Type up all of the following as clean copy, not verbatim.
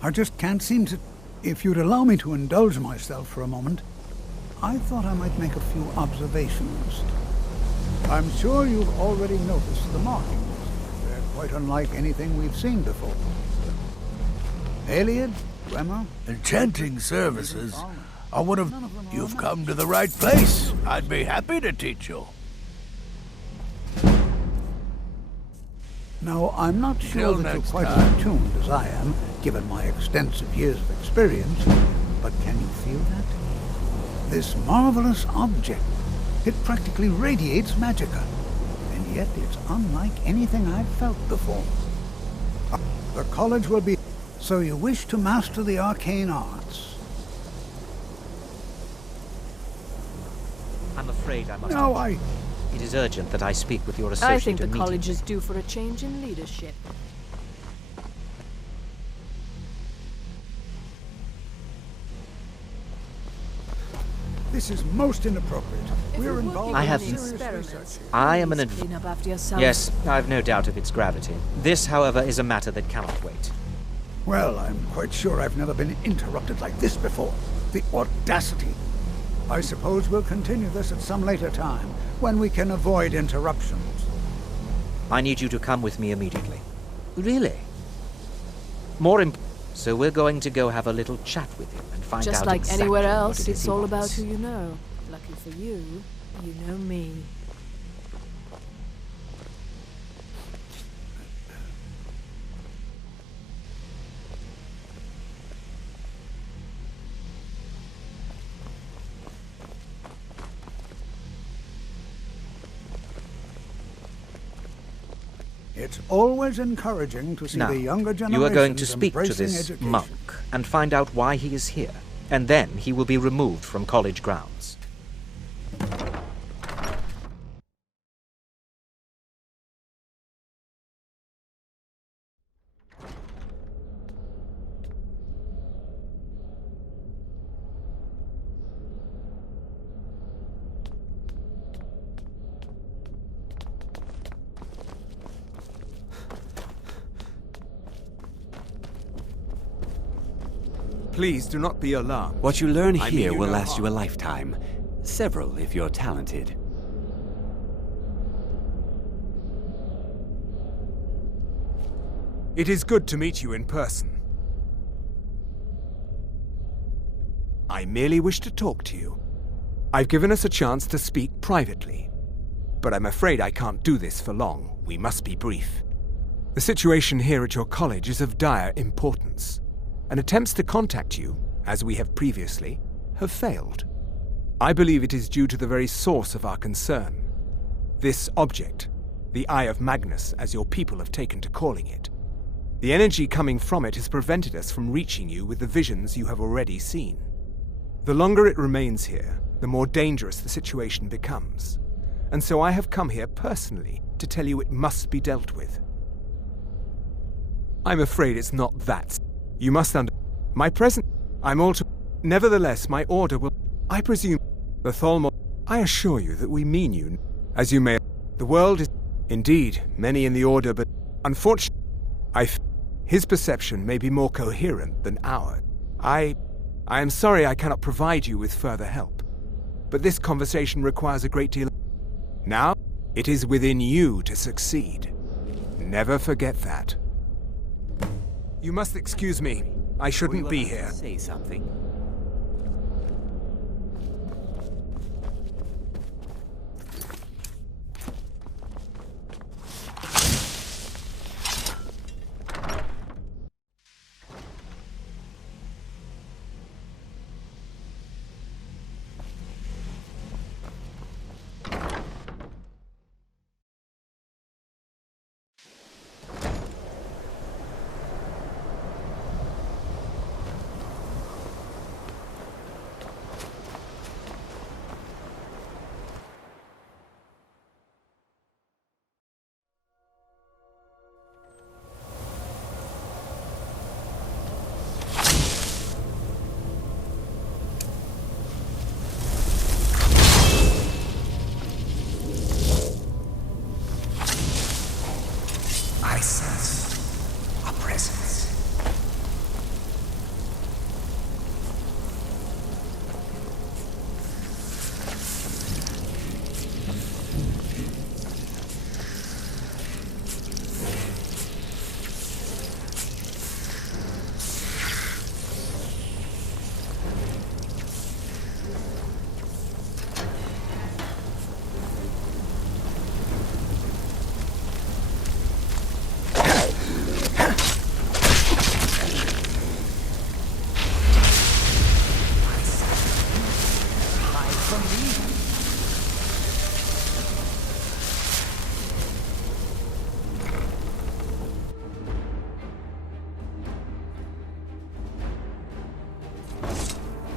I just can't seem to... If you'd allow me to indulge myself for a moment, I thought I might make a few observations. I'm sure you've already noticed the markings. They're quite unlike anything we've seen before. Aliad, Dwemer... Enchanting services are one of... You've come to the right place. I'd be happy to teach you. Now, I'm not sure Till that you're next quite time. as attuned as I am, given my extensive years of experience, but can you feel that? This marvelous object, it practically radiates magicka, and yet it's unlike anything I've felt before. The college will be... So you wish to master the arcane arts? I'm afraid I must... No, It is urgent that I speak with your associate I think the immediately. college is due for a change in leadership. This is most inappropriate. We're involved I in have- serious experiments. research. I am an... Clean up after yourself. Yes, I've no doubt of its gravity. This, however, is a matter that cannot wait. Well, I'm quite sure I've never been interrupted like this before. The audacity. I suppose we'll continue this at some later time, when we can avoid interruptions. I need you to come with me immediately. Really? More imp... So we're going to go have a little chat with him and find Just out like exactly anywhere what else, it is it's he all wants. about who you know. Lucky for you, you know me. It's always encouraging to see Now, the younger generations you are going to speak to embracing this education. monk and find out why he is here, and then he will be removed from college grounds. Please do not be alarmed. What you learn I mean here you will no last you a harm. lifetime. Several, if you're talented. It is good to meet you in person. I merely wish to talk to you. I've given us a chance to speak privately, but I'm afraid I can't do this for long. We must be brief. The situation here at your college is of dire importance, and attempts to contact you, as we have previously, have failed. I believe it is due to the very source of our concern. This object, the Eye of Magnus, as your people have taken to calling it. The energy coming from it has prevented us from reaching you with the visions you have already seen. The longer it remains here, the more dangerous the situation becomes. And so I have come here personally to tell you it must be dealt with. I'm afraid it's not that. You must my present... I'm all to... Nevertheless, my order will... I presume... The Tholmor... I assure you that we mean you, as you may... The world is... Indeed, many in the order, but... Unfortunately... His perception may be more coherent than ours. I am sorry I cannot provide you with further help. But this conversation requires a great deal... Now, it is within you to succeed. Never forget that. You must excuse me. I shouldn't be here. Say something.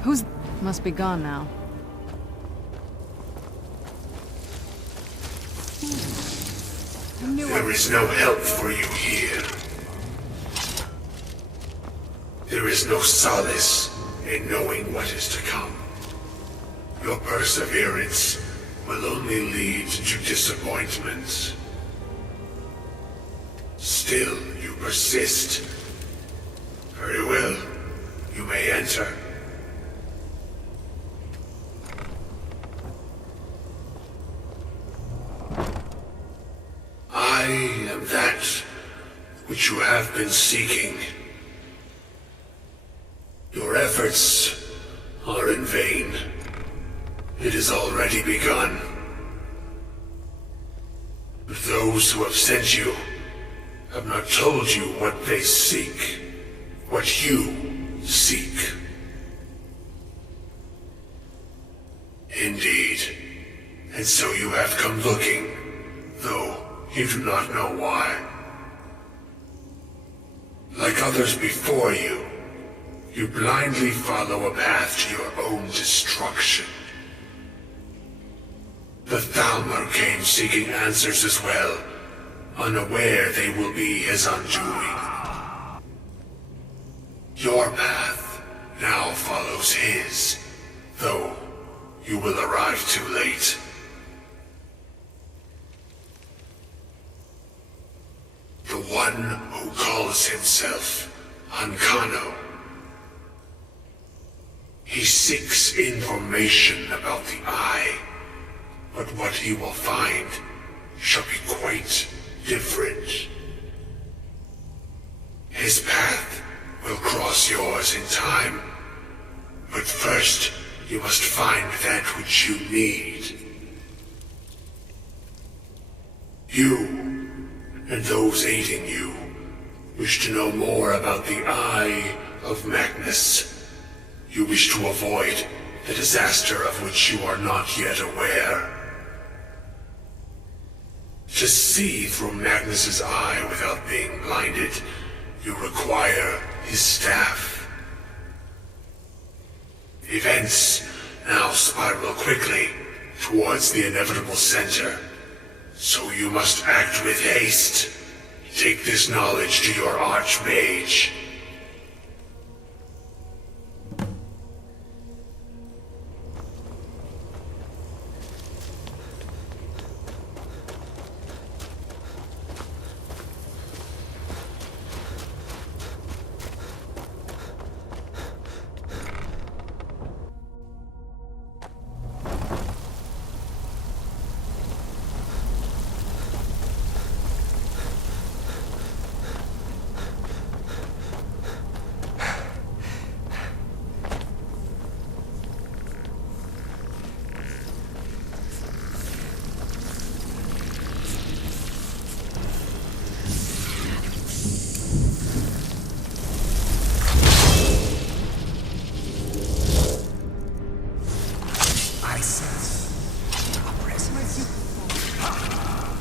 Who's... Must be gone now. There is no help for you here. There is no solace in knowing what is to come. Your perseverance will only lead to disappointment. Still, you persist. Very well. You may enter. I am that which you have been seeking. Your efforts are in vain. It has already begun. But those who have sent you have not told you what they seek, what you seek. Indeed. And so you have come looking, though you do not know why. Like others before you, you blindly follow a path to your own destruction. The Thalmor came seeking answers as well, unaware they will be his undoing. Your path now follows his, though you will arrive too late. The one who calls himself Ancano. He seeks information about the Eye, but what he will find shall be quite different. His path will cross yours in time, but first you must find that which you need. You, and those aiding you, wish to know more about the Eye of Magnus. You wish to avoid the disaster of which you are not yet aware. To see through Magnus's eye without being blinded, you require his staff. Events now spiral quickly towards the inevitable center, so you must act with haste. Take this knowledge to your Archmage.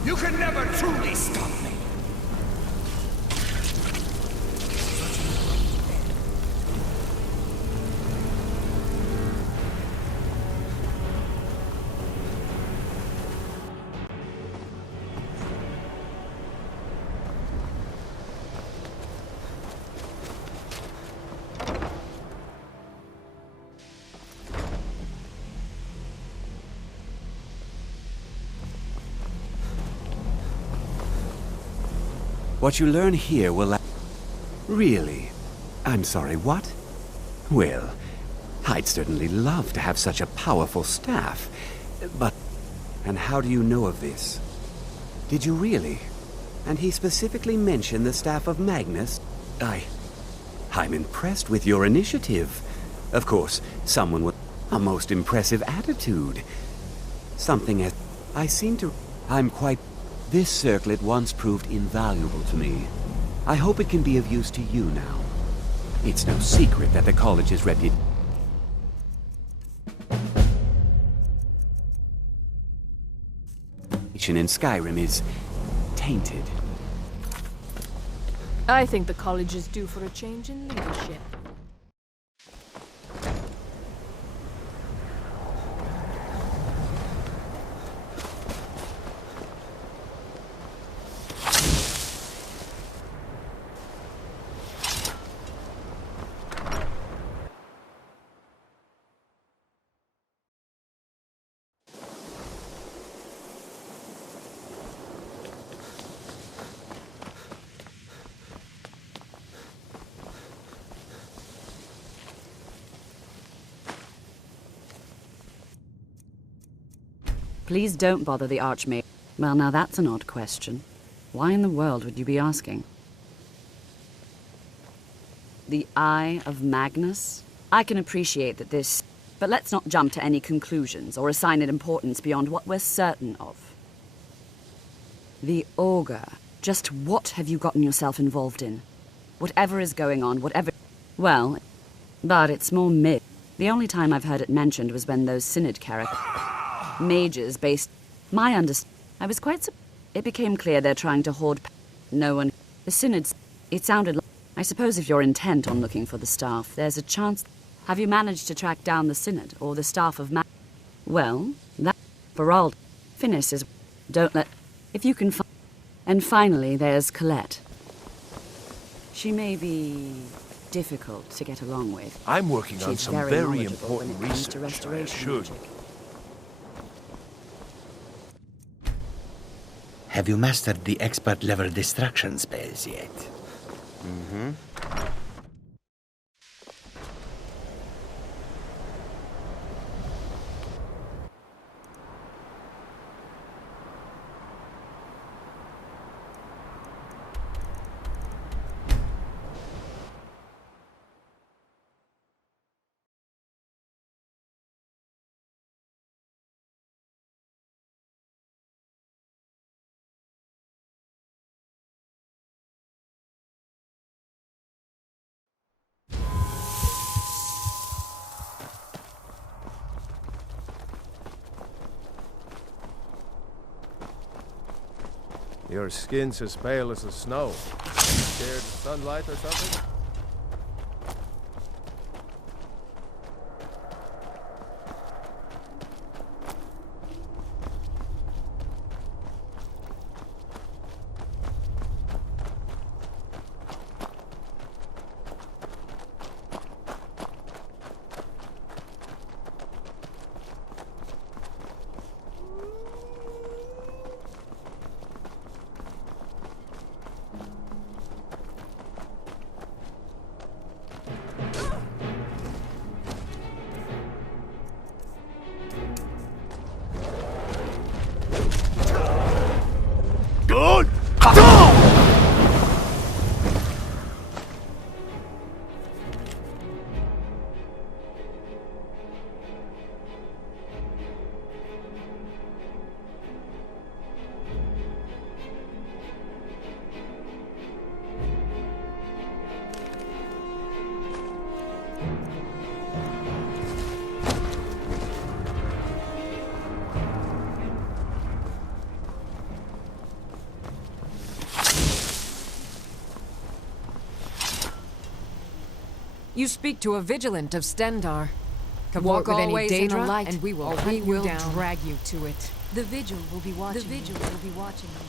You can never truly stop me. What you learn here will... Really? I'm sorry, what? Well, I'd certainly love to have such a powerful staff, but... And how do you know of this? Did you really? And he specifically mentioned the staff of Magnus? I'm impressed with your initiative. Of course, someone with a most impressive attitude. Something as... I seem to... I'm quite... This circlet once proved invaluable to me. I hope it can be of use to you now. It's no secret that the college's reputation in Skyrim is tainted. I think the college is due for a change in leadership. Please don't bother the Archmage. Well, now that's an odd question. Why in the world would you be asking? The Eye of Magnus? I can appreciate that this... But let's not jump to any conclusions or assign it importance beyond what we're certain of. The Augur. Just what have you gotten yourself involved in? Whatever is going on, whatever... Well, but it's more myth. The only time I've heard it mentioned was when those Synod characters... Mages based... My understanding... I was quite surprised. It became clear they're trying to hoard... No one... The Synods... It sounded like... I suppose if you're intent on looking for the staff, there's a chance... Have you managed to track down the Synod, or the staff of Well, that... Barald... Finis is... Don't let... If you can find... And finally, there's Colette. She may be... difficult to get along with. I'm working on She's some very very knowledgeable important when it comes to research, I restoration assure you. magic. Have you mastered the expert-level distraction spells yet? Your skin's as pale as the snow. Scared of sunlight or something? Good! You speak to a vigilant of Stendar. Come Walk with any always in the Daedra, light, and we will or hunt we you will down. drag you to it. The vigil will be watching. The vigil will be watching you.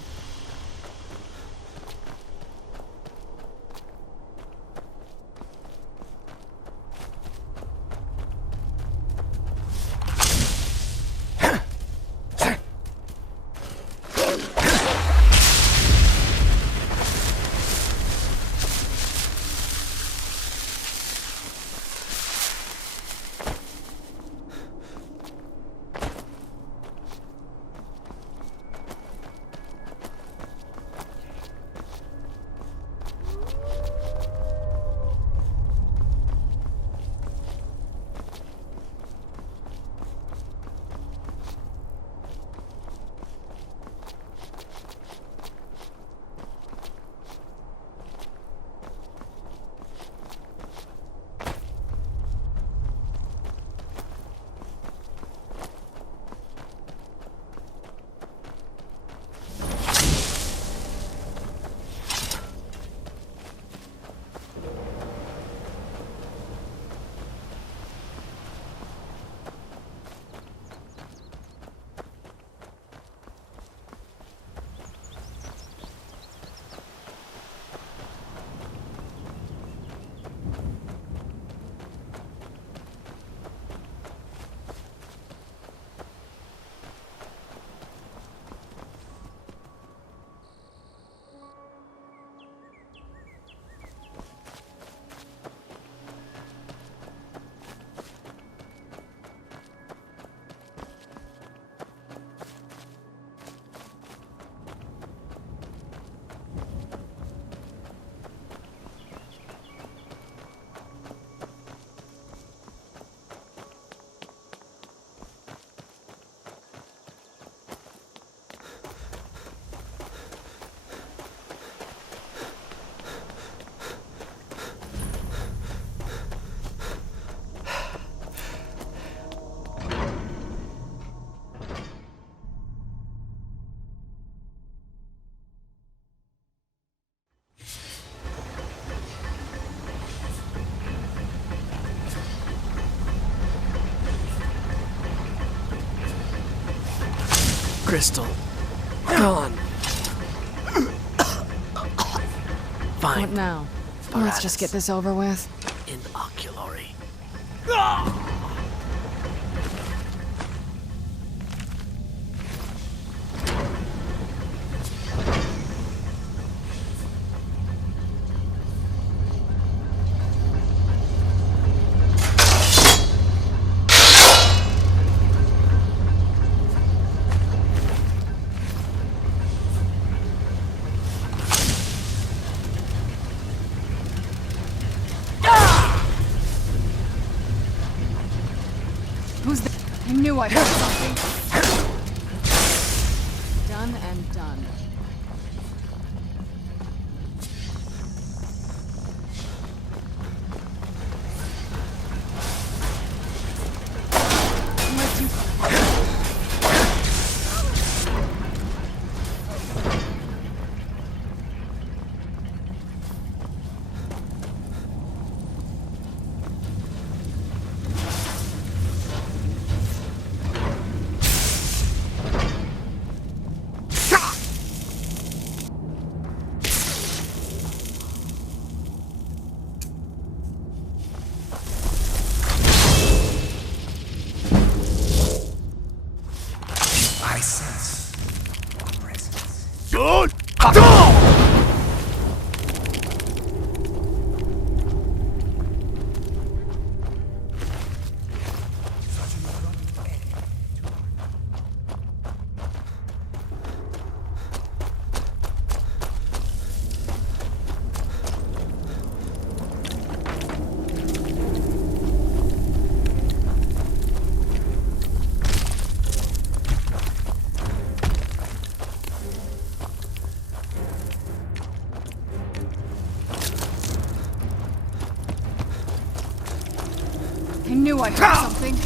crystal. Gone. Fine. What now? Let's just get this over with. Inoculary. Who's there? I knew I heard something. Done and done. Unless you... I sense your presence. Good! I knew I heard something.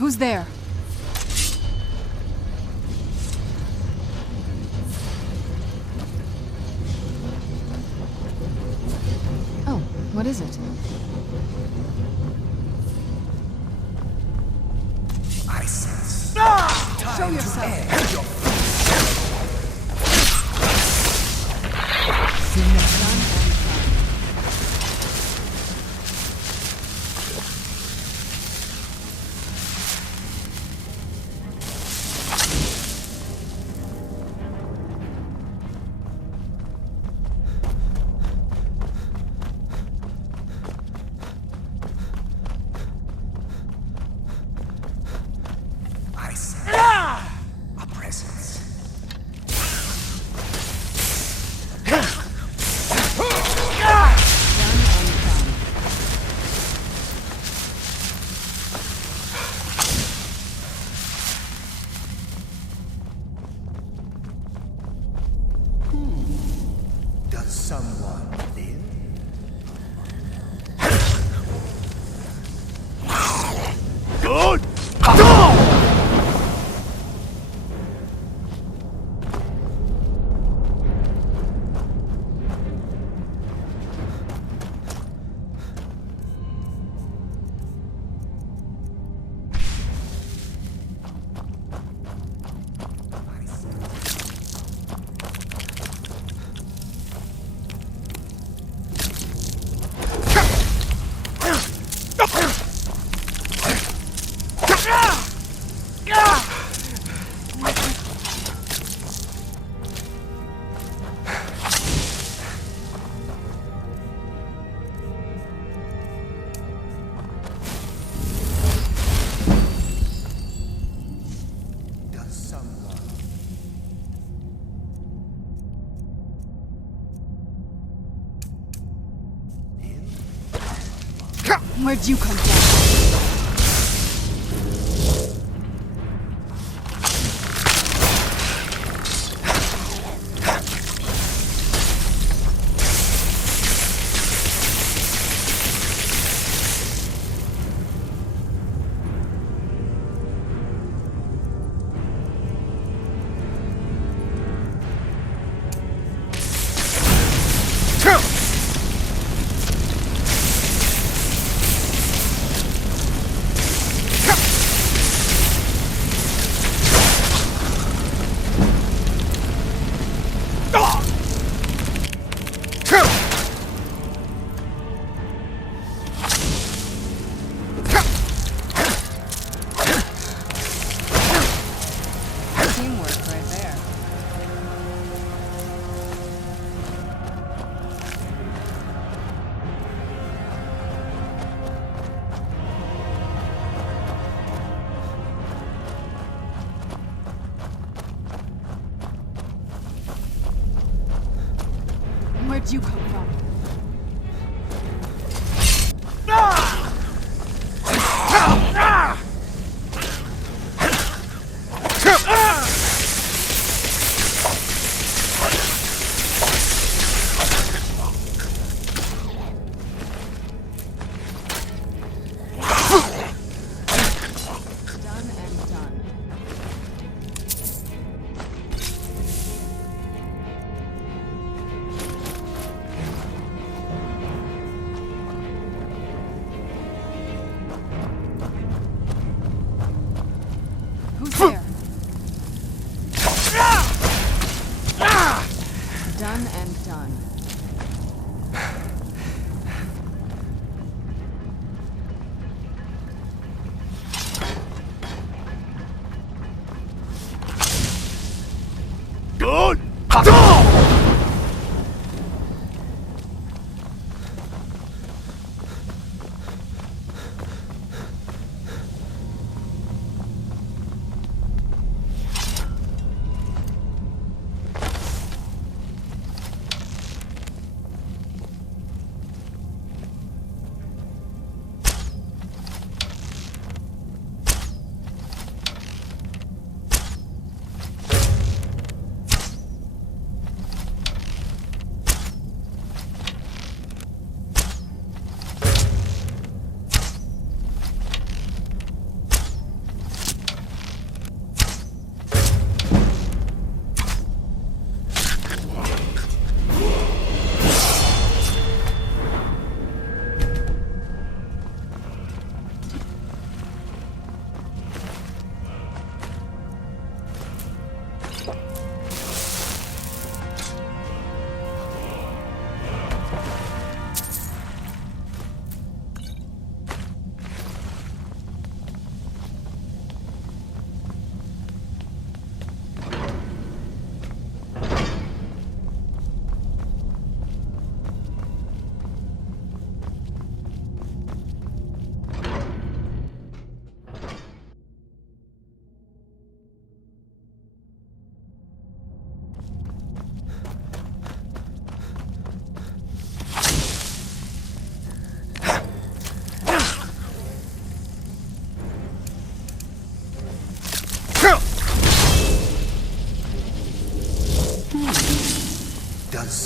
Who's there? Oh, what is it? I sense. Show yourself! I sense a presence. Does someone live? Good! Does someone? Where'd you come from? Teamwork right there. Where'd you come from? Done and done.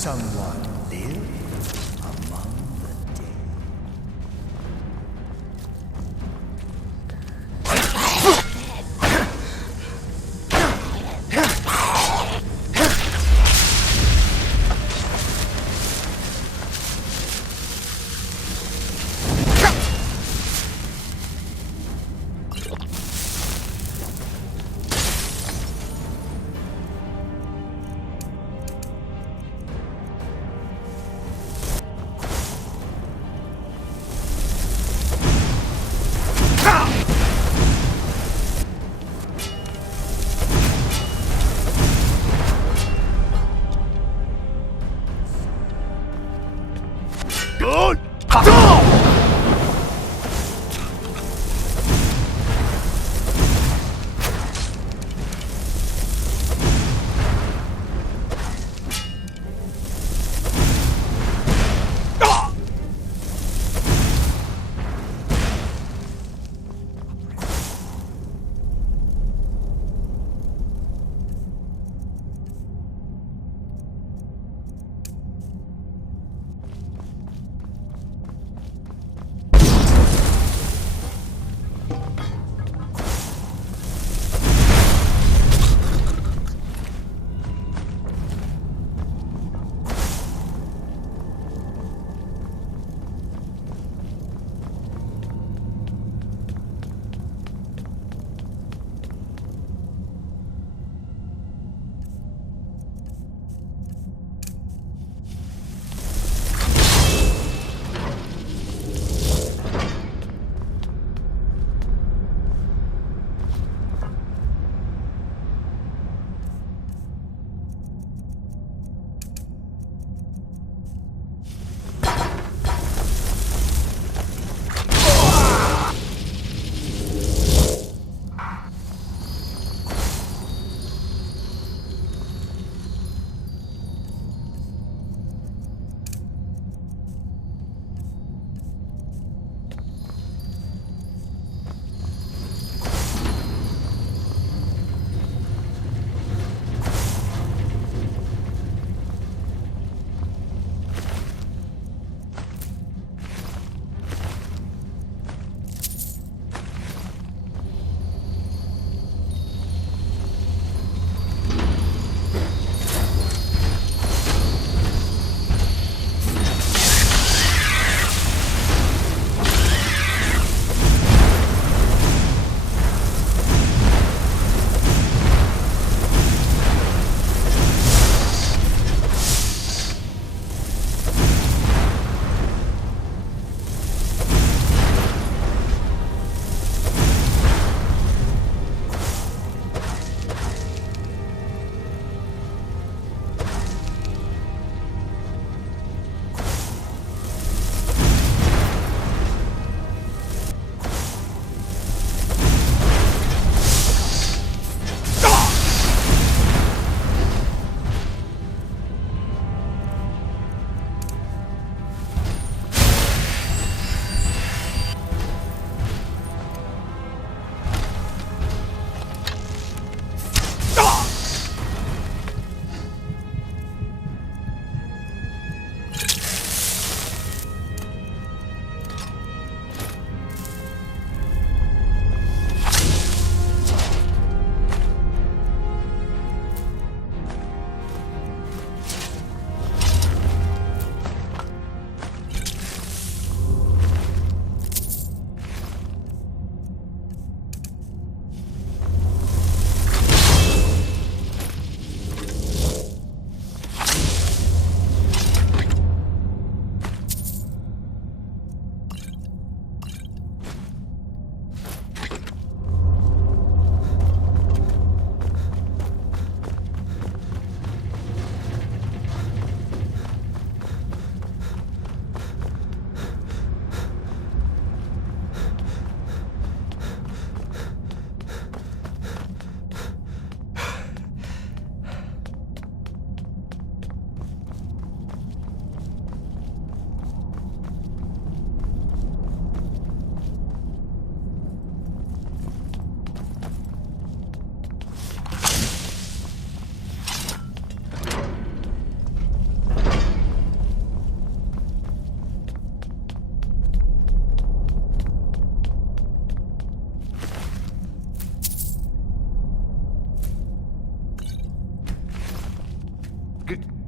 someone live among the dead?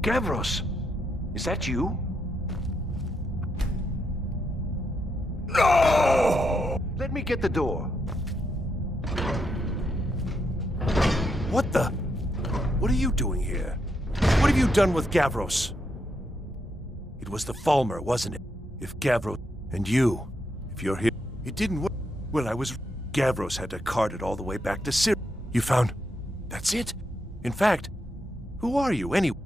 Gavros, is that you? No! Let me get the door. What the? What are you doing here? What have you done with Gavros? It was the Falmer, wasn't it? If Gavros... And you, if you're here... It didn't work. Well, I was... Gavros had to cart it all the way back to Syria. You found... That's it? In fact, who are you, anyway?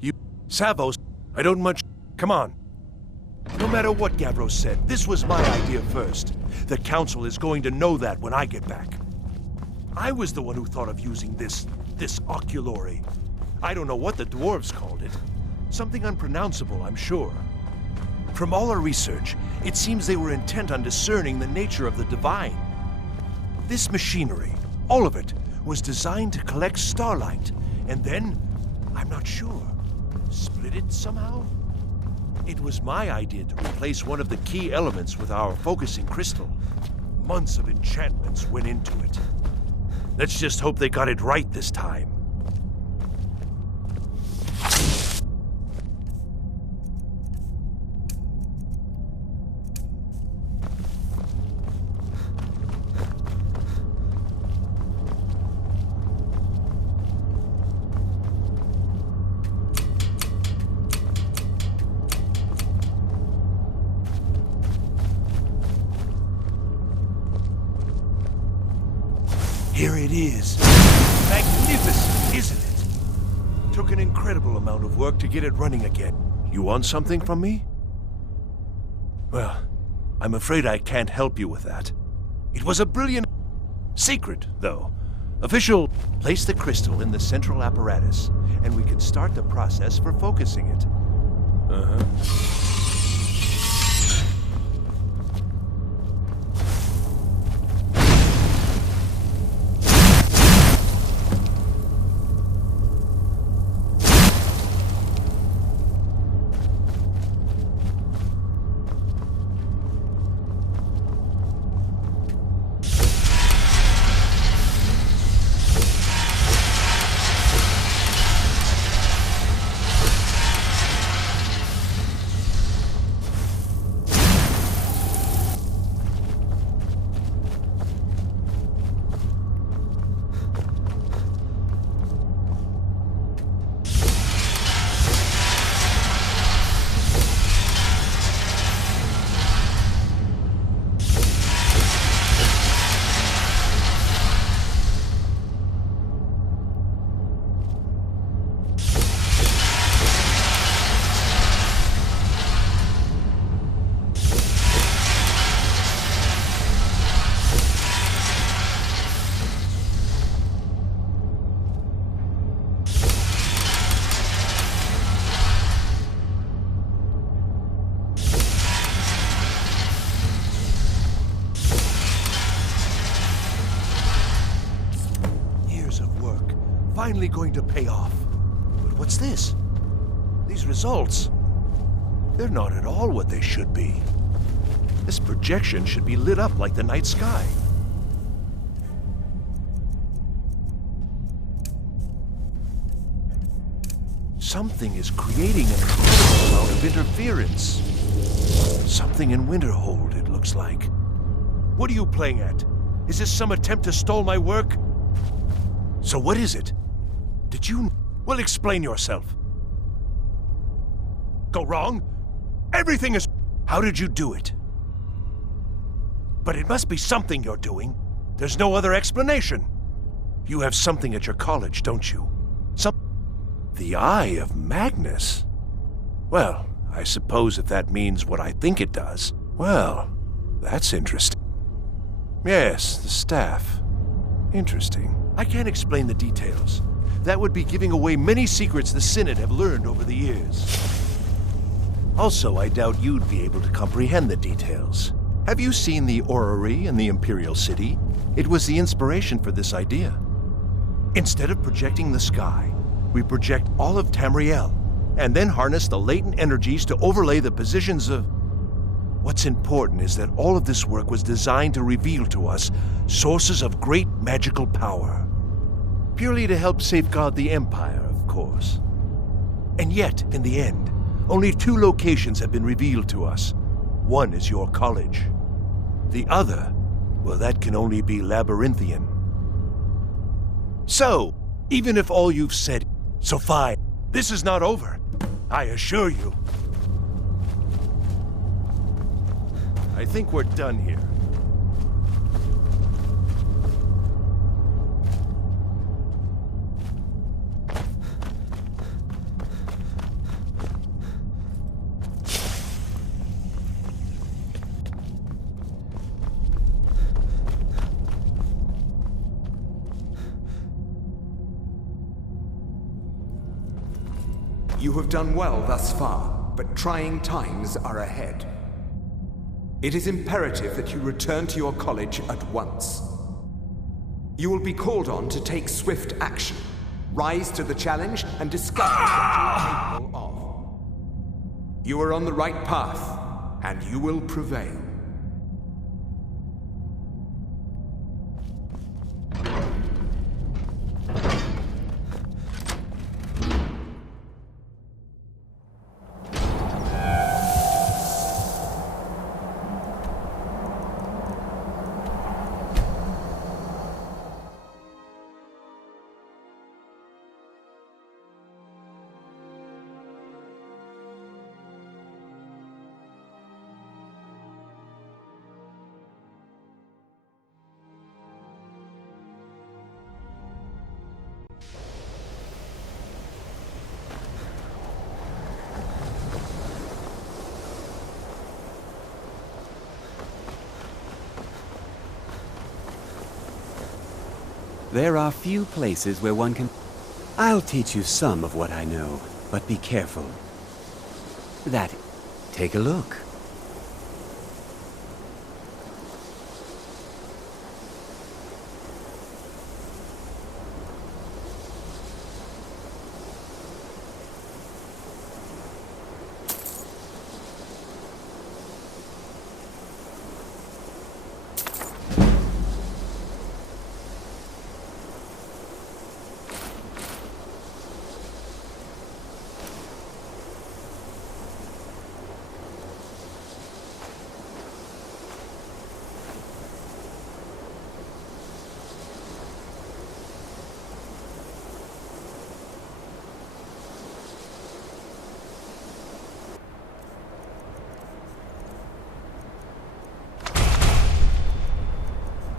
You... Savos... I don't much... Come on. No matter what Gavros said, this was my idea first. The Council is going to know that when I get back. I was the one who thought of using this oculory. I don't know what the dwarves called it. Something unpronounceable, I'm sure. From all our research, it seems they were intent on discerning the nature of the divine. This machinery, all of it, was designed to collect starlight, and then, I'm not sure, split it somehow? It was my idea to replace one of the key elements with our focusing crystal. Months of enchantments went into it. Let's just hope they got it right this time. Here it is. Magnificent, isn't it? Took an incredible amount of work to get it running again. You want something from me? Well, I'm afraid I can't help you with that. It was a brilliant... secret, though. Official, place the crystal in the central apparatus, and we can start the process for focusing it. Uh-huh. Finally going to pay off. But what's this? These results, they're not at all what they should be. This projection should be lit up like the night sky. Something is creating an incredible amount of interference. Something in Winterhold, it looks like. What are you playing at? Is this some attempt to stall my work? So what is it? Did you... Well, explain yourself. Go wrong? Everything is... How did you do it? But it must be something you're doing. There's no other explanation. You have something at your college, don't you? The Eye of Magnus? Well, I suppose if that means what I think it does. Well, that's interesting. Yes, the staff. Interesting. I can't explain the details. That would be giving away many secrets the Synod have learned over the years. Also, I doubt you'd be able to comprehend the details. Have you seen the orrery in the Imperial City? It was the inspiration for this idea. Instead of projecting the sky, we project all of Tamriel, and then harness the latent energies to overlay the positions of... What's important is that all of this work was designed to reveal to us sources of great magical power. Purely to help safeguard the Empire, of course. And yet, in the end, only 2 locations have been revealed to us. One is your college. The other, well, that can only be labyrinthian. So, even if all you've said, so fine, this is not over, I assure you. I think we're done here. You have done well thus far, but trying times are ahead. It is imperative that you return to your college at once. You will be called on to take swift action, rise to the challenge, and discover what you are capable of. You are on the right path, and you will prevail. There are few places where one can... I'll teach you some of what I know, but be careful. Take a look.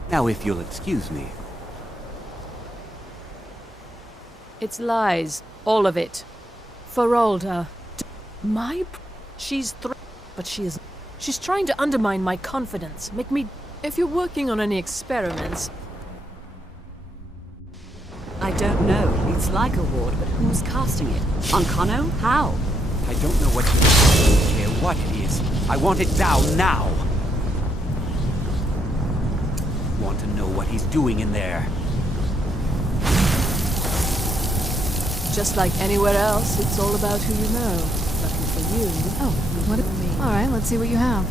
Now, if you'll excuse me. It's lies. All of it. Ferolda. She's but she is... She's trying to undermine my confidence. Make me... If you're working on any experiments... I don't know. It's like a ward, but who's casting it? Onkano? How? I don't know what you're doing here, what it is. I want it down now. Want to know what he's doing in there. Just like anywhere else, it's all about who you know. Lucky for you. Oh, what? All right, let's see what you have.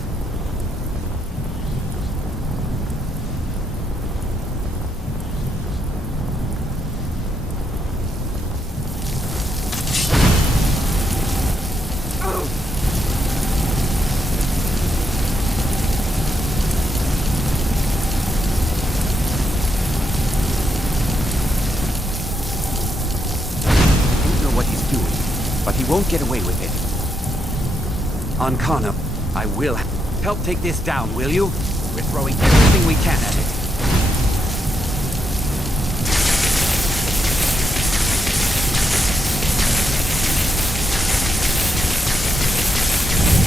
Won't get away with it. Onkano, I will help take this down, will you? We're throwing everything we can at it.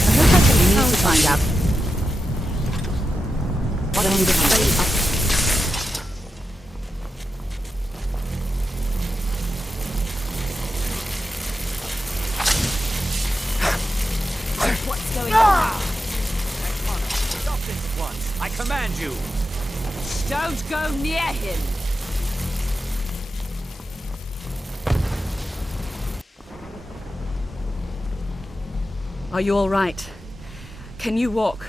I hope that's what we need to find out. What are you doing? I command you! Don't go near him! Are you all right? Can you walk?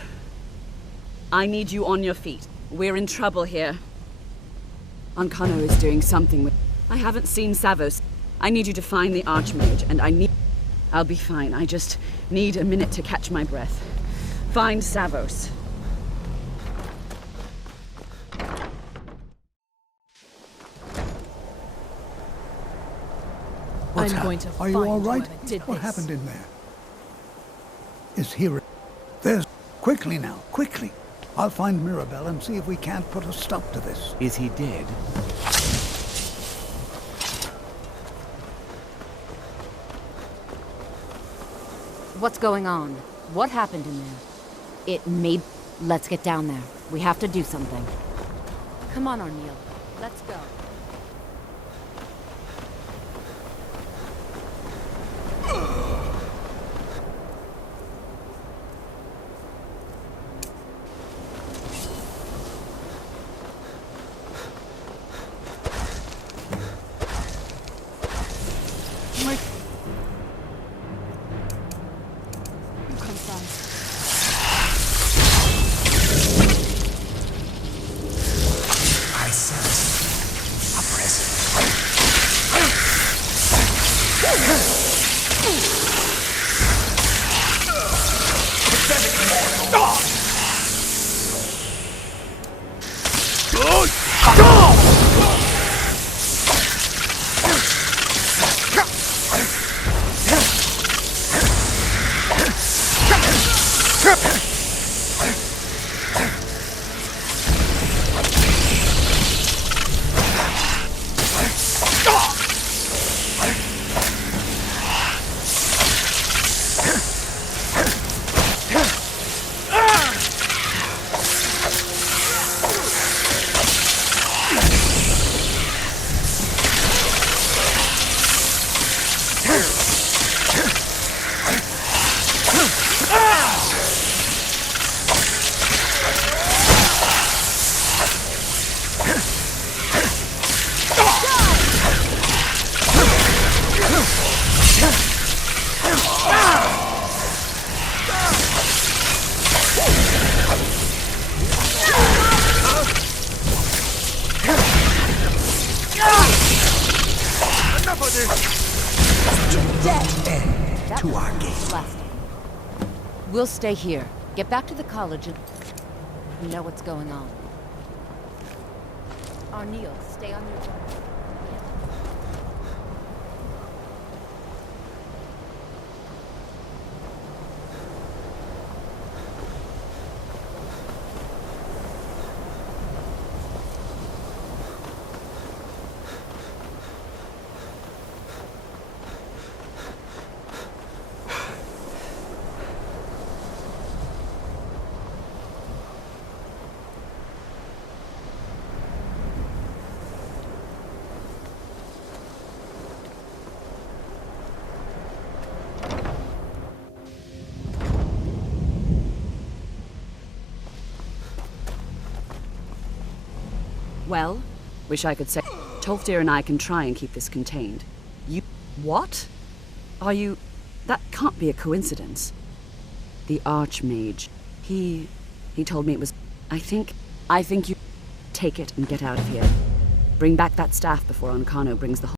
I need you on your feet. We're in trouble here. Onkano is doing something with... I haven't seen Savos. I need you to find the Archmage, and I need... I'll be fine. I just need a minute to catch my breath. Find Savos. What's I'm going to Are you find all right? whoever did What this. happened in there? Is There's... Quickly now, quickly. I'll find Mirabelle and see if we can't put a stop to this. Is he dead? What's going on? What happened in there? It may... Let's get down there. We have to do something. Come on, Arneal. Let's go. To our game. We'll stay here. Get back to the college and know what's going on. Arneal, stay on your journey. Well, wish I could say... Tolfdir and I can try and keep this contained. You... What? Are you... That can't be a coincidence. The Archmage. He told me it was... I think you... Take it and get out of here. Bring back that staff before Ancano brings the whole...